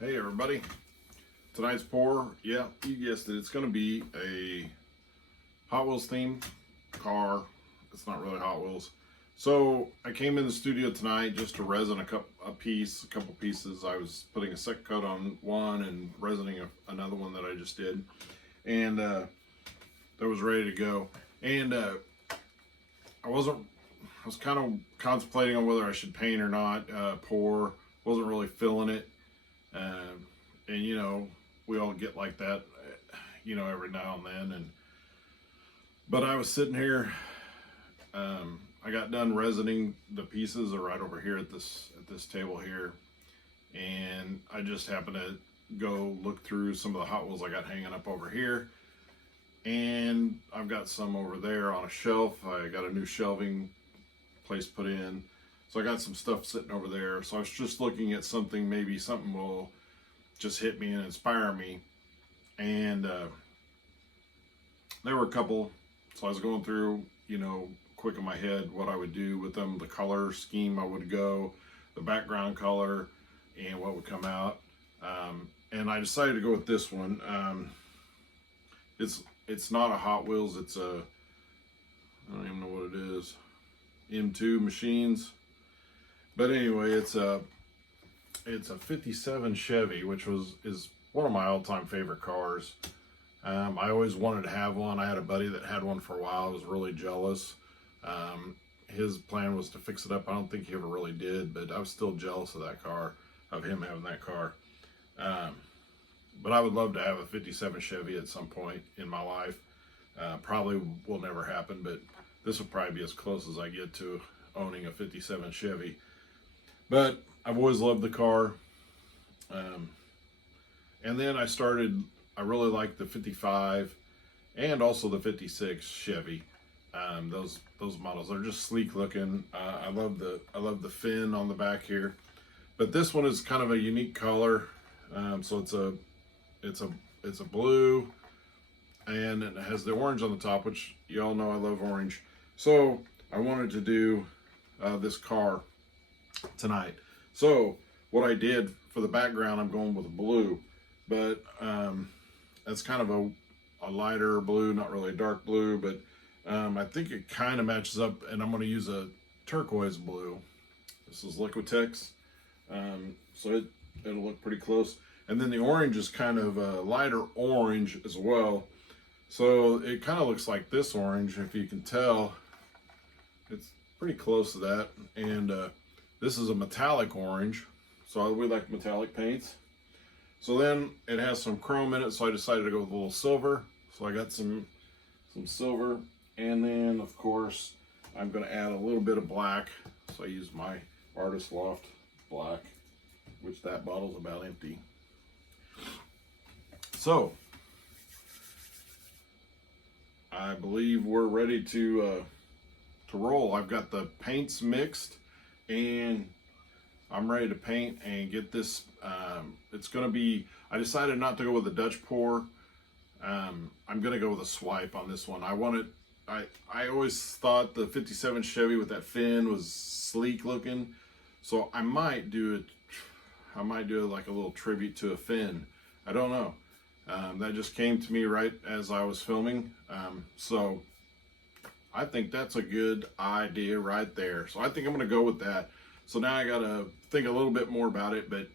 Hey everybody, tonight's pour, yeah, you guessed it, it's going to be a Hot Wheels themed car. It's not really Hot Wheels. So I came in the studio tonight just to resin a couple pieces. I was putting a second coat on one and resining another one that I just did, and that was ready to go. And I was kind of contemplating on whether I should paint or not. Pour, wasn't really feeling it. And you know, we all get like that, you know, every now and then. But I was sitting here, I got done resining the pieces are right over here at this table here, and I just happened to go look through some of the Hot Wheels I got hanging up over here, and I've got some over there on a shelf. I got a new shelving place put in, so I got some stuff sitting over there. So I was just looking at something, maybe something will just hit me and inspire me. And there were a couple, so I was going through, you know, quick in my head what I would do with them, the color scheme I would go, the background color, and what would come out. And I decided to go with this one. It's not a Hot Wheels, it's a, I don't even know what it is, M2 Machines. But anyway, it's a 57 Chevy, which is one of my all-time favorite cars. I always wanted to have one. I had a buddy that had one for a while. I was really jealous. His plan was to fix it up. I don't think he ever really did, but I was still jealous of that car, of him having that car. But I would love to have a 57 Chevy at some point in my life. Probably will never happen, but this would probably be as close as I get to owning a 57 Chevy. But I've always loved the car. And then I really like the 55 and also the 56 Chevy. Those models are just sleek looking. I love the fin on the back here. But this one is kind of a unique color. So it's a blue, and it has the orange on the top, which you all know I love orange. So I wanted to do this car tonight. So what I did for the background, I'm going with a blue, but that's kind of a lighter blue, not really a dark blue, but I think it kind of matches up, and I'm going to use a turquoise blue. This is Liquitex, so it'll look pretty close. And then the orange is kind of a lighter orange as well, so it kind of looks like this orange, if you can tell. It's pretty close to that. And this is a metallic orange, so we like metallic paints. So then it has some chrome in it, so I decided to go with a little silver. So I got some silver, and then of course I'm going to add a little bit of black. So I use my Artist Loft black, which that bottle's about empty. So I believe we're ready to roll. I've got the paints mixed, and I'm ready to paint and get this. It's gonna be, I decided not to go with a Dutch pour. I'm gonna go with a swipe on this one. I always thought the 57 Chevy with that fin was sleek looking, so I might do it like a little tribute to a fin. I don't know. That just came to me right as I was filming. So I think that's a good idea right there. So I think I'm gonna go with that. So now I gotta think a little bit more about it, but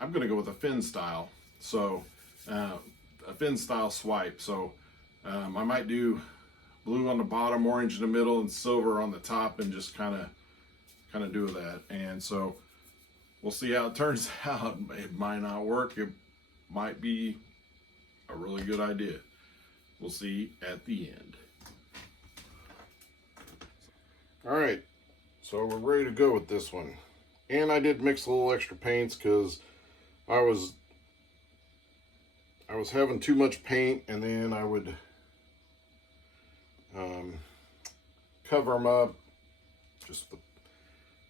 I'm gonna go with a fin style. So a fin style swipe. So I might do blue on the bottom, orange in the middle, and silver on the top, and just kind of do that. And so we'll see how it turns out. It might not work. It might be a really good idea. We'll see at the end. All right, so we're ready to go with this one. And I did mix a little extra paints because I was having too much paint, and then I would cover them up, just a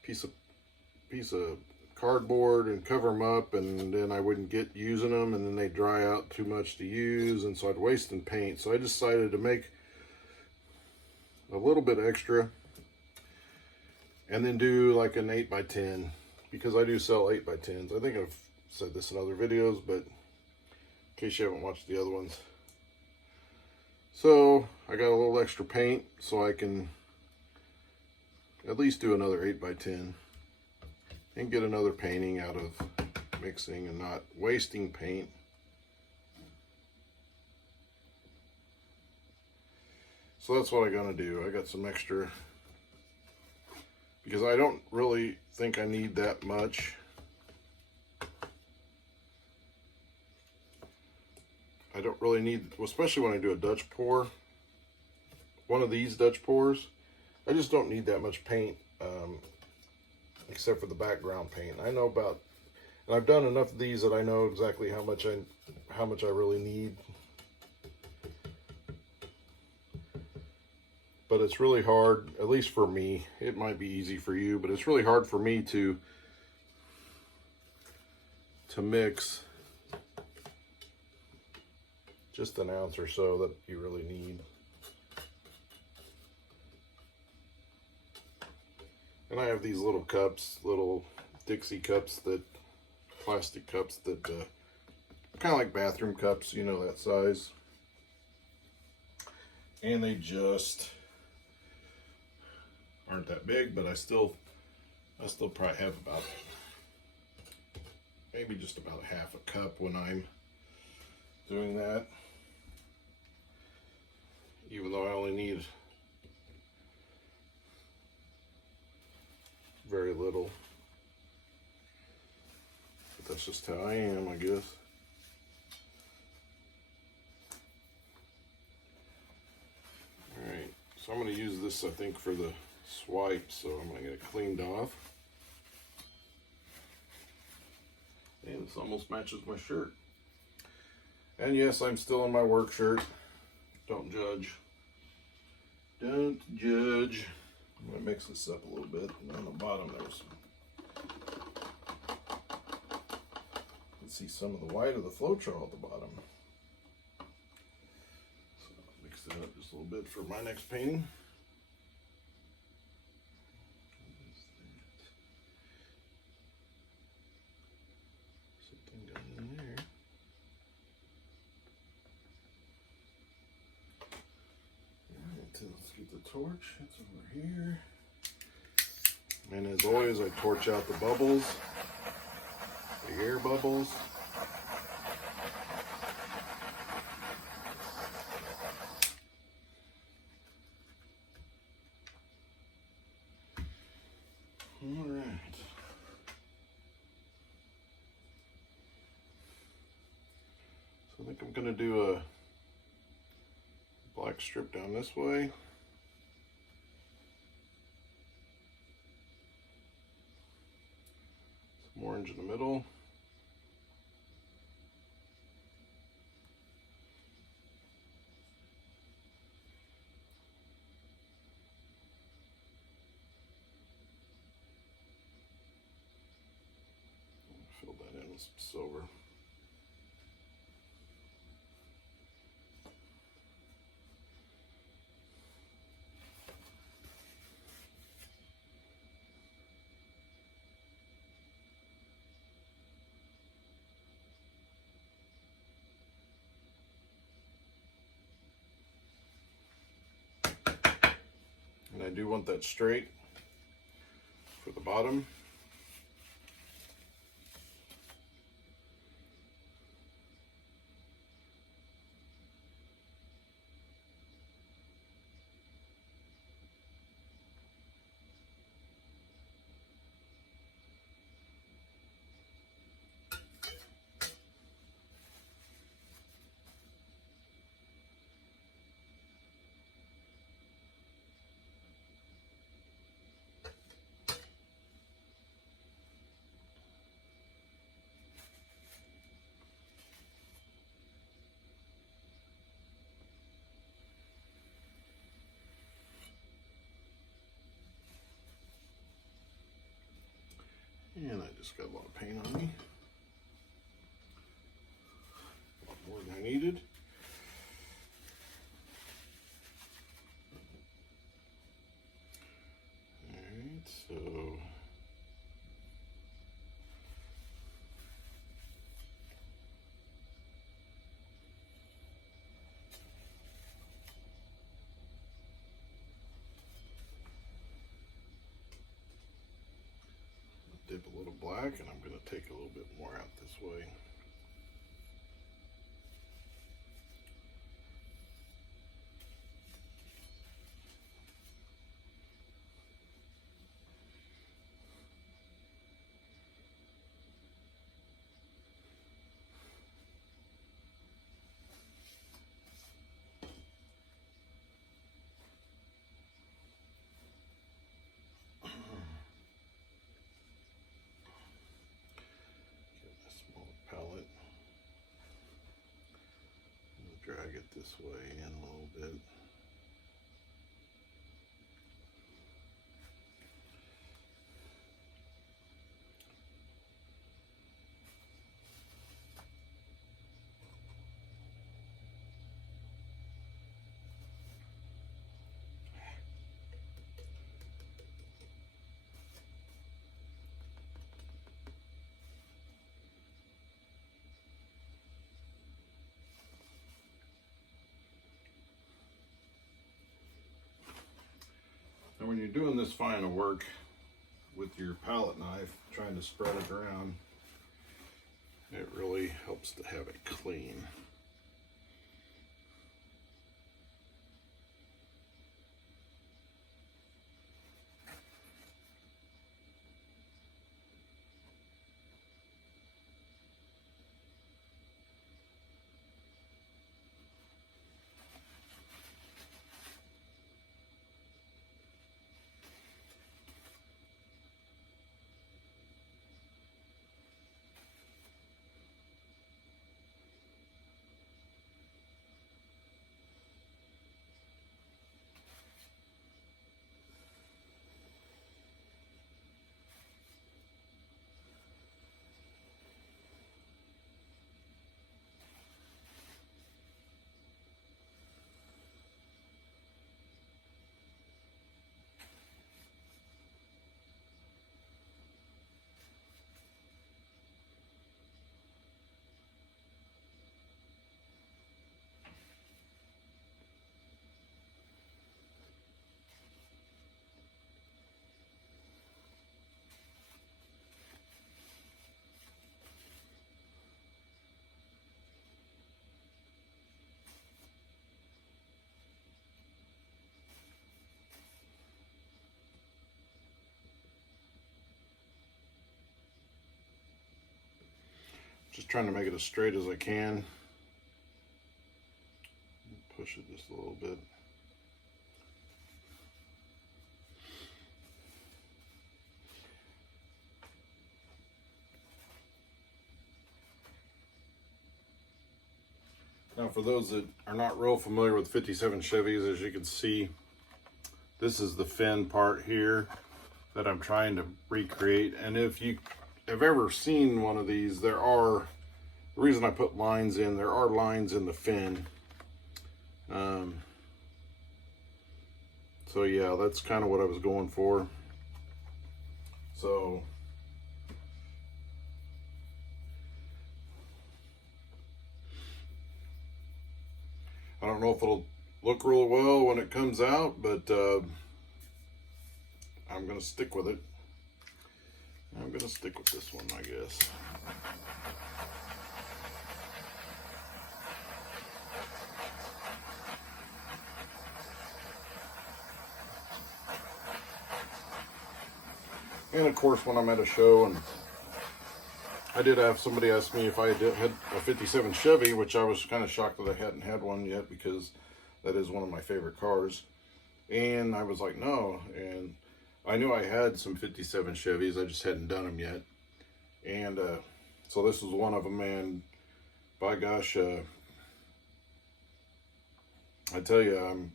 piece of cardboard, and cover them up, and then I wouldn't get using them, and then they dry out too much to use, and so I'd waste in paint. So I decided to make a little bit extra and then do like an 8x10, because I do sell 8x10s. I think said this in other videos, but in case you haven't watched the other ones. So I got a little extra paint so I can at least do another 8x10 and get another painting out of mixing and not wasting paint. So that's what I'm gonna do. I got some extra because I don't really think I need that much. I don't really need, especially when I do a Dutch pour, one of these Dutch pours, I just don't need that much paint, except for the background paint. I know about, and I've done enough of these that I know exactly how much I really need. But it's really hard, at least for me. It might be easy for you, but it's really hard for me to mix just an ounce or so that you really need. And I have these little cups, little Dixie cups, that plastic cups that kind of like bathroom cups, you know, that size. And they just aren't that big, but I still probably have about maybe just about half a cup when I'm doing that, even though I only need very little. But that's just how I am, I guess. Alright, so I'm going to use this, I think, for the swipe, so I'm going to get it cleaned off. And this almost matches my shirt. And yes, I'm still in my work shirt. Don't judge. Don't judge. I'm going to mix this up a little bit. And on the bottom there was some, you can see some of the white of the Floetrol at the bottom. So I'll mix that up just a little bit for my next painting. Something got in there. Let's get the torch. It's over here. And as always, I torch out the bubbles, the air bubbles. All right. So I think I'm going to do a black strip down this way. Some orange in the middle. Fill that in with some silver. And I do want that straight for the bottom. And I just got a lot of paint on me. A lot more than I needed. Alright, so back, and I'm going to take a little bit more out this way. Palette. Drag it this way in a little bit. And when you're doing this final work with your palette knife, trying to spread it around, it really helps to have it clean. Just trying to make it as straight as I can. Push it just a little bit. Now, for those that are not real familiar with 57 Chevys, as you can see, this is the fin part here that I'm trying to recreate. And if you have ever seen one of these, the reason I put lines in, there are lines in the fin. So yeah, that's kind of what I was going for. So I don't know if it'll look real well when it comes out, but I'm gonna stick with it. I'm gonna stick with this one, I guess. And of course, when I'm at a show, and I did have somebody ask me if I had a 57 Chevy, which I was kind of shocked that I hadn't had one yet, because that is one of my favorite cars. And I was like, no. And I knew I had some 57 Chevys, I just hadn't done them yet. And so this was one of them, and by gosh, I tell you,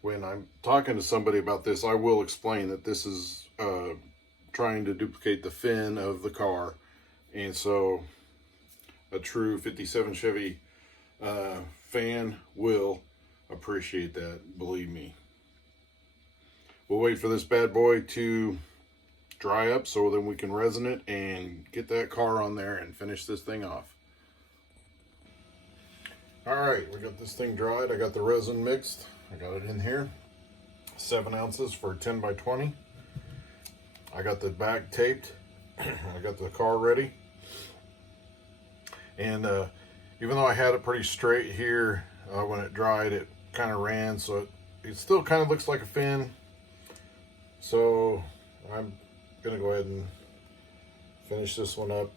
when I'm talking to somebody about this, I will explain that this is trying to duplicate the fin of the car. And so a true 57 Chevy fan will appreciate that, believe me. We'll wait for this bad boy to dry up so then we can resin it and get that car on there and finish this thing off. All right, we got this thing dried. I got the resin mixed. I got it in here, 7 ounces for 10 by 20. I got the back taped. I got the car ready. And even though I had it pretty straight here, when it dried, it kind of ran, so it still kind of looks like a fin. So I'm gonna go ahead and finish this one up.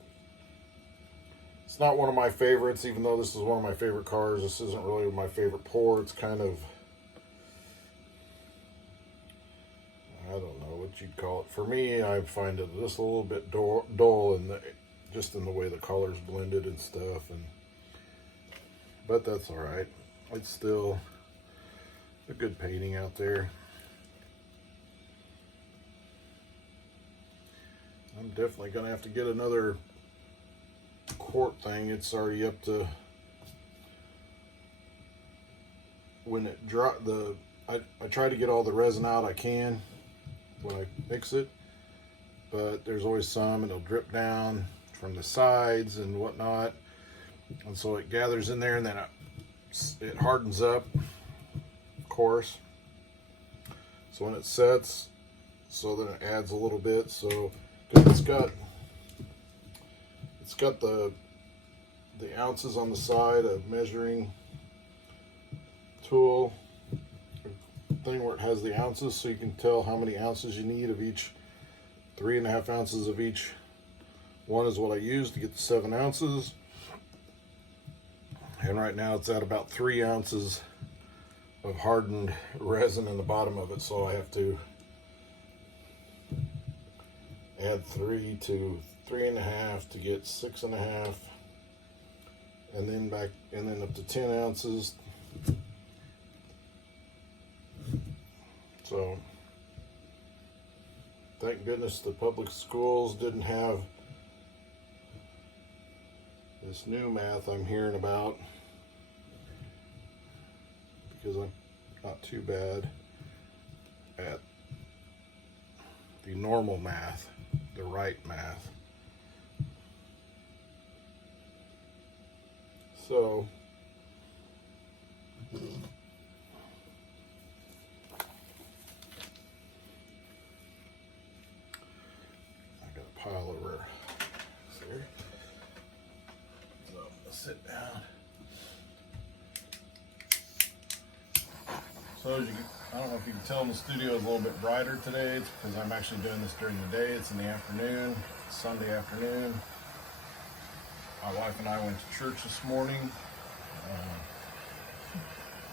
It's not one of my favorites, even though this is one of my favorite cars. This isn't really my favorite pour. It's kind of, I don't know what you'd call it. For me, I find it just a little bit dull in the way the colors blended and stuff. But that's all right. It's still a good painting out there. I'm definitely gonna have to get another quart thing. It's already up to when it dropped. I try to get all the resin out I can when I mix it, but there's always some, and it'll drip down from the sides and whatnot, and so it gathers in there, and then it hardens up, of course. So when it sets, so then it adds a little bit. So it's got the ounces on the side, a measuring tool thing where it has the ounces, so you can tell how many ounces you need of each. 3.5 ounces of each one is what I use to get the 7 ounces. And right now it's at about 3 ounces of hardened resin in the bottom of it, so I have to add 3 to 3.5 to get 6.5, and then up to 10 ounces. So thank goodness the public schools didn't have this new math I'm hearing about, because I'm not too bad at the normal math, the right math. So I got a pile over here. So I'm gonna sit down. So as I don't know if you can tell, the studio is a little bit brighter today. It's because I'm actually doing this during the day. It's in the afternoon, it's Sunday afternoon. My wife and I went to church this morning.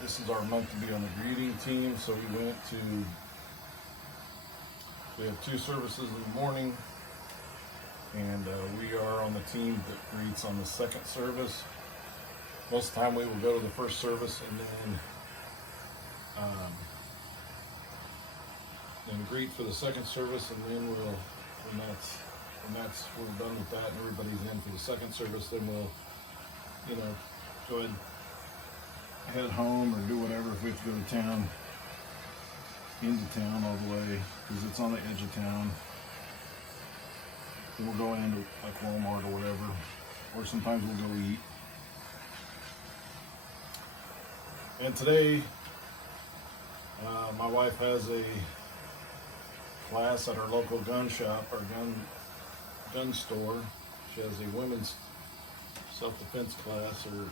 This is our month to be on the greeting team, so we have 2 services in the morning, and we are on the team that greets on the second service. Most of the time we will go to the first service and then greet for the second service, and then when we're done with that and everybody's in for the second service, then we'll, go ahead, head home or do whatever. If we have to go to town, into town all the way, because it's on the edge of town, then we'll go into like Walmart or whatever, or sometimes we'll go eat. And today, my wife has a class at our local gun shop, our gun store. She has a women's self-defense class, or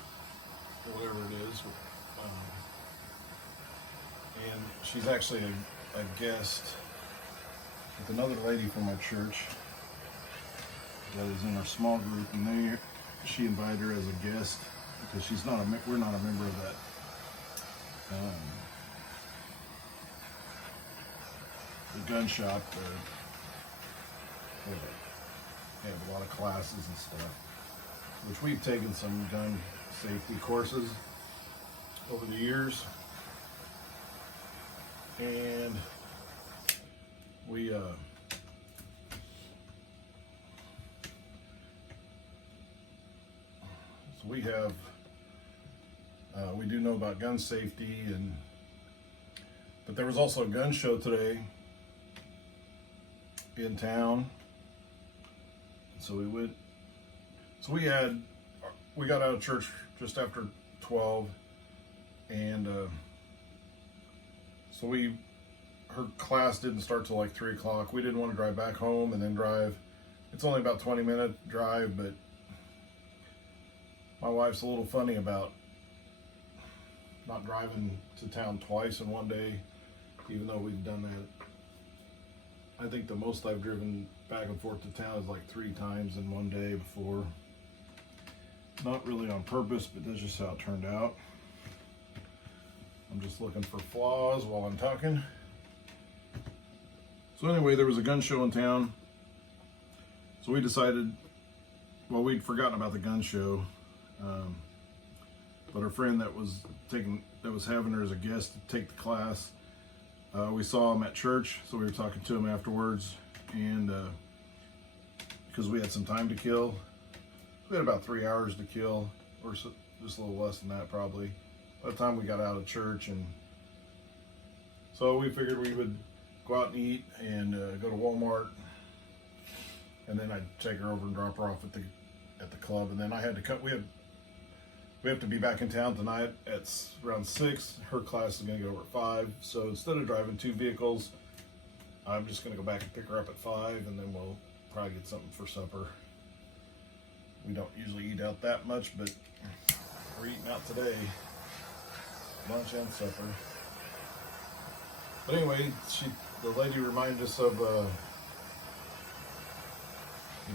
whatever it is. And she's actually a guest with another lady from our church that is in our small group, and she invited her as a guest because we're not a member of that the gun shop. They have a lot of classes and stuff, which we've taken some gun safety courses over the years, and we have we do know about gun safety, but there was also a gun show today in town, so we went. So we got out of church just after 12, and so we her class didn't start till like 3 o'clock. We didn't want to drive back home and then drive. It's only about 20-minute drive, but my wife's a little funny about not driving to town twice in one day, even though we've done that. I think the most I've driven back and forth to town is like 3 times in one day before. Not really on purpose, but that's just how it turned out. I'm just looking for flaws while I'm talking. So anyway, there was a gun show in town. So we decided, well, we'd forgotten about the gun show. But our friend that was having her as a guest to take the class, we saw him at church, so we were talking to him afterwards, and because we had some time to kill. We had about 3 hours to kill, or just a little less than that probably, by the time we got out of church. And so we figured we would go out and eat and go to Walmart, and then I'd take her over and drop her off at the club, and then I had to cut. We have to be back in town tonight at around 6. Her class is going to go over at 5. So instead of driving 2 vehicles, I'm just going to go back and pick her up at 5, and then we'll probably get something for supper. We don't usually eat out that much, but we're eating out today, lunch and supper. But anyway, the lady reminded us of the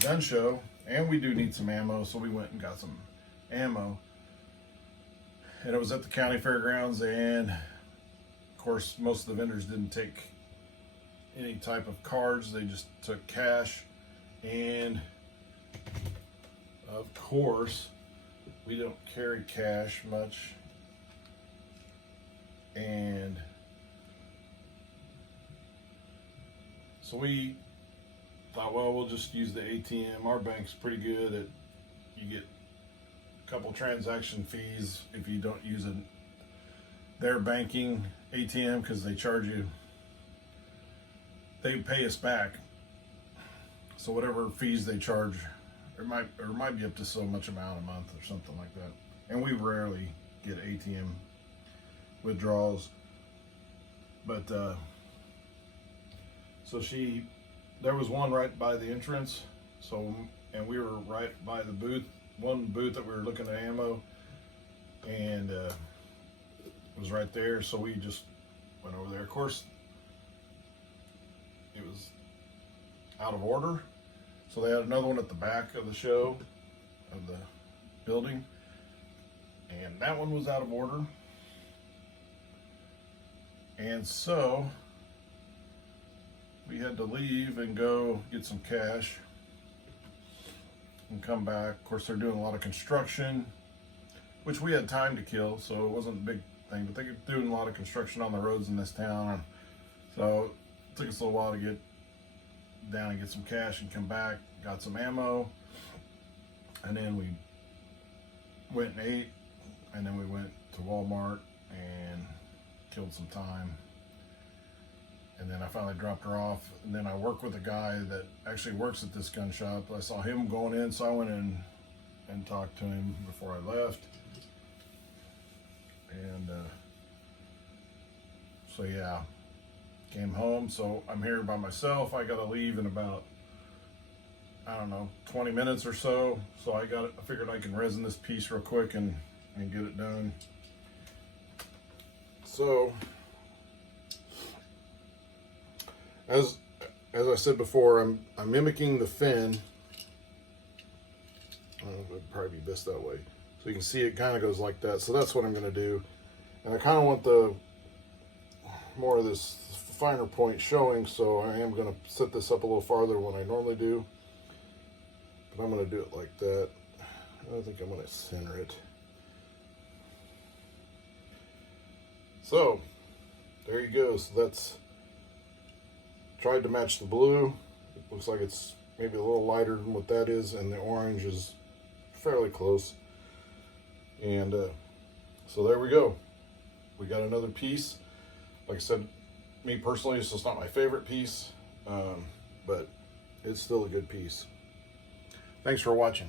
gun show, and we do need some ammo, so we went and got some ammo. And it was at the county fairgrounds, and of course most of the vendors didn't take any type of cards, they just took cash. And of course we don't carry cash much, and so we thought, well, we'll just use the ATM. Our bank's pretty good at, you get couple transaction fees if you don't use their banking ATM, because they charge you, they pay us back, so whatever fees they charge, it might be up to so much amount a month or something like that. And we rarely get ATM withdrawals, but so there was one right by the entrance, so, and we were right by the one booth that we were looking at ammo, and it was right there, so we just went over there. Of course, it was out of order, so they had another one at the back of the show, of the building, and that one was out of order. And so we had to leave and go get some cash and come back. Of course, they're doing a lot of construction, which we had time to kill, so it wasn't a big thing, but they're doing a lot of construction on the roads in this town, so it took us a little while to get down and get some cash and come back, got some ammo, and then we went and ate, and then we went to Walmart and killed some time. And then I finally dropped her off, and then I work with a guy that actually works at this gun shop. I saw him going in, so I went in and talked to him before I left. And so yeah, came home. So I'm here by myself. I gotta leave in about, I don't know, 20 minutes or so. So I figured I can resin this piece real quick and get it done. So as I said before, I'm mimicking the fin. It would probably be best that way. So you can see it kind of goes like that. So that's what I'm going to do. And I kind of want the more of this finer point showing, so I am going to set this up a little farther than what I normally do. But I'm going to do it like that. I think I'm going to center it. So there you go. So that's tried to match the blue. It looks like it's maybe a little lighter than what that is, and the orange is fairly close. And so there we go. We got another piece. Like I said, me personally, this is not my favorite piece, but it's still a good piece. Thanks for watching.